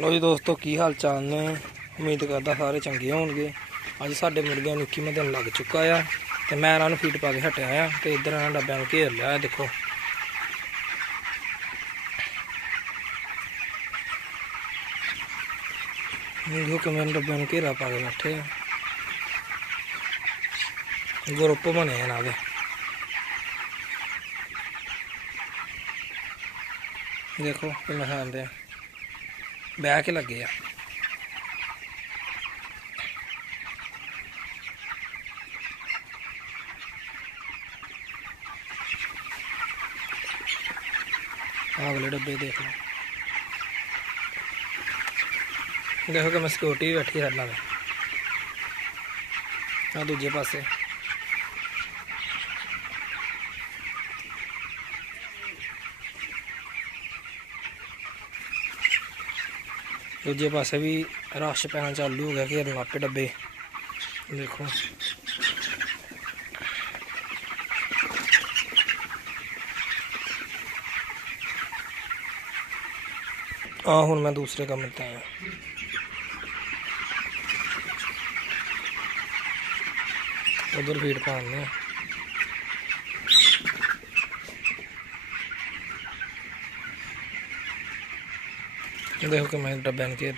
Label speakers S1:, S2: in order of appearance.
S1: ਲੋ ਜੀ ਦੋਸਤੋ, ਕੀ ਹਾਲ ਚਾਲ ਨੇ? ਉਮੀਦ ਕਰਦਾ ਸਾਰੇ ਚੰਗੇ ਹੋਣਗੇ। ਅੱਜ ਸਾਡੇ ਮੁਰਗਿਆਂ ਨੂੰ 21ਵਾਂ ਦਿਨ ਲੱਗ ਚੁੱਕਾ ਆ ਤੇ ਮੈਂ ਇਹਨਾਂ ਨੂੰ ਫੀਡ ਪਾ ਕੇ ਹਟਿਆ ਆ ਤੇ ਇੱਧਰ ਇਹਨਾਂ ਡੱਬਿਆਂ ਨੂੰ ਘੇਰ ਲਿਆ ਆ, ਦੇਖੋ। ਦੇਖੋ ਕਿਵੇਂ ਡੱਬਿਆਂ ਨੂੰ ਘੇਰਾ ਪਾ ਕੇ ਬੈਠੇ ਆ। ਗਰੁੱਪ ਬਣੇ ਇਹਨਾਂ ਦੇ।
S2: ਦੇਖੋ, ਕਿਵੇਂ ਖਾਂਦੇ ਆ। ਬਹਿ ਕੇ ਲੱਗੇ ਆ
S1: ਆਹ ਅਗਲੇ ਡੱਬੇ ਦੇਖ ਲਓ ਦੇਖੋ ਕਿ ਮੈਂ ਸਿਕਿਉਰਟੀ ਬੈਠੀ ਹੈ ਨਾਲ ਆ ਦੂਜੇ ਪਾਸੇ ਦੂਜੇ ਪਾਸੇ ਵੀ ਰਸ਼ ਪੈਣਾ ਚਾਲੂ ਹੋ ਗਿਆ ਘੇਰਨ ਲੱਗ ਪਏ ਡੱਬੇ ਦੇਖੋ ਆ ਹੁਣ ਮੈਂ ਦੂਸਰੇ ਕੰਮ ਤੇ ਆਇਆ ਉਧਰ ਫੀਡ ਪਾਉਂਦੇ ਆ देखो कि मैं डब्बे के